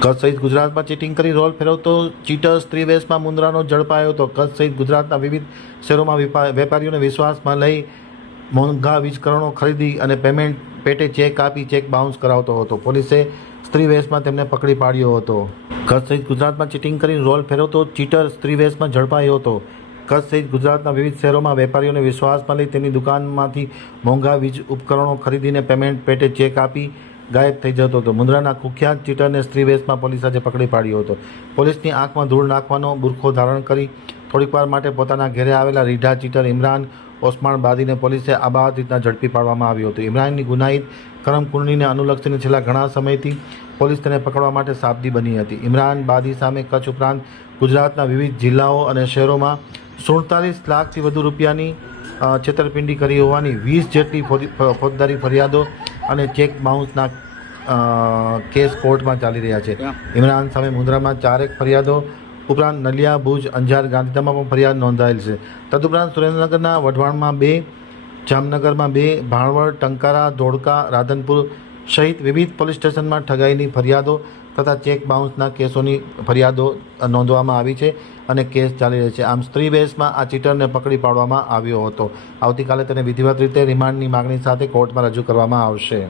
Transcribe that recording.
કચ્છ સહિત ગુજરાતમાં ચીટિંગ કરી રોલ ફેરવતો ચીટર સ્ત્રી વેશમાં મુંદ્રાનો ઝડપાયો હતો। કચ્છ સહિત ગુજરાતના વિવિધ શહેરોમાં વેપારીઓને વિશ્વાસમાં લઈ મોંઘા વીજકરણો ખરીદી અને પેમેન્ટ પેટે ચેક આપી ચેક બાઉન્સ કરાવતો હતો। પોલીસે સ્ત્રી વેશમાં તેમને પકડી પાડ્યો હતો। કચ્છ સહિત ગુજરાતમાં ચીટિંગ કરી રોલ ફેરવતો ચીટર સ્ત્રી વેશમાં ઝડપાયો હતો। કચ્છ સહિત ગુજરાતના વિવિધ શહેરોમાં વેપારીઓને વિશ્વાસમાં લઈ તેમની દુકાનમાંથી મોંઘા વીજ ઉપકરણો ખરીદીને પેમેન્ટ પેટે ચેક આપી ગાયબ થઈ જતો હતો। મુંદ્રાના કુખ્યાત ચીટરને સ્ત્રી વેશમાં પોલીસ આજે પકડી પાડ્યો હતો। પોલીસની આંખમાં ધૂળ નાખવાનો બુરખો ધારણ કરી થોડીકવાર માટે પોતાના ઘેરે આવેલા રીઢા ચીટર ઇમરાન ઓસ્માન બાદીને પોલીસે આબાદ રીતના ઝડપી પાડવામાં આવ્યો હતો। ઇમરાનની ગુનાહિત કર્મકુંડલીને અનુલક્ષીને છેલ્લા ઘણા સમયથી પોલીસ તેને પકડવા માટે સાબદી બની હતી। ઇમરાન બાદી સામે કચ્છ ઉપરાંત ગુજરાતના વિવિધ જિલ્લાઓ અને શહેરોમાં 47 લાખથી વધુ રૂપિયાની છેતરપિંડી કરી હોવાની 20 જેટલી ફોજદારી ફરિયાદો અને ચેક બાઉન્સના કેસ કોર્ટમાં ચાલી રહ્યા છે। ઇમરાન સામે મુંદ્રામાં 4 ફરિયાદો ઉપરાંત નલિયા, ભુજ, અંજાર, ગાંધીધામમાં પણ ફરિયાદ નોંધાયેલ છે। તદુપરાંત સુરેન્દ્રનગરના વઢવાણમાં 2, જામનગરમાં 2, ભાણવડ, ટંકારા, ધોળકા, રાધનપુર સહિત વિવિધ પોલીસ સ્ટેશનમાં ઠગાઈની ફરિયાદો તથા ચેક બાઉન્સના કેસોની ફરિયાદો નોંધવામાં આવી છે અને કેસ ચાલી રહ્યો છે। આમ સ્ત્રી વેશમાં આ ચીટરને પકડી પાડવામાં આવ્યો હતો। આવતીકાલે તેને વિધિવત રીતે રિમાન્ડની માગણી સાથે કોર્ટમાં રજૂ કરવામાં આવશે।